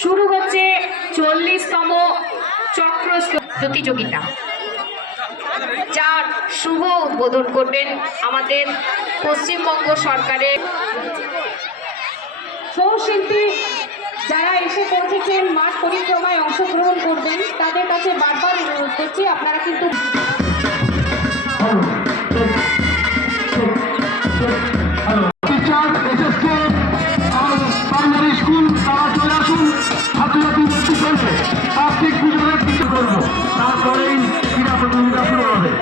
শুরু হচ্ছে 40তম চক্র প্রতিযোগিতা, যার শুভ উদ্বোধন করবেন আমাদের পশ্চিমবঙ্গ সরকারের সহশিল্পী যারা এসে পৌঁছেছেন মাঠ পরিক্রমায় অংশগ্রহণ করবেন। তাদের কাছে বারবার অনুরোধ করছি, আপনারা কিন্তু স্কুল তারা চলে আসুন, ছাত্রছাত্রী ভর্তি করবে, কার্তিক পুজোর কিছু করবো, তারপরেই ক্রীড়া প্রতিযোগিতা শুরু হবে।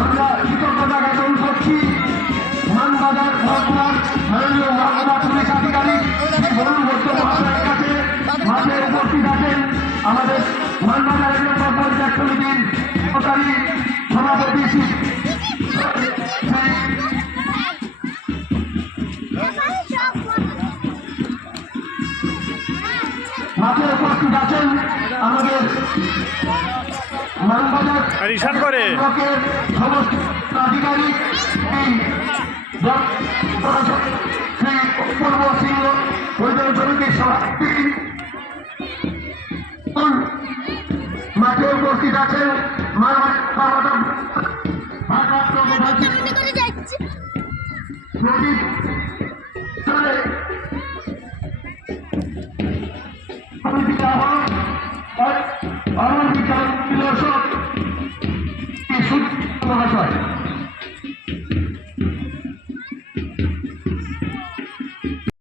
আমরা কৃতজ্ঞতা জ্ঞাপন করছি। মানবাজার মহকুমার মাননীয় মহকুমা পুলিশ আধিকারিক বরুণভট্ট মহাশয়ের কাছে মাঠে উপস্থিত আছেন আমাদের মানবাজার এলাকা পঞ্চায়েত সমিতির সহকারী সভাপতি মাঠে উপস্থিত আছেন আমাদের মানবাজার সমস্ত আধিকারিক শ্রী পূর্ব সিংহ পরিচালন সমিতির সভাপতি মাঠে উপস্থিত আছেন মহাশয়।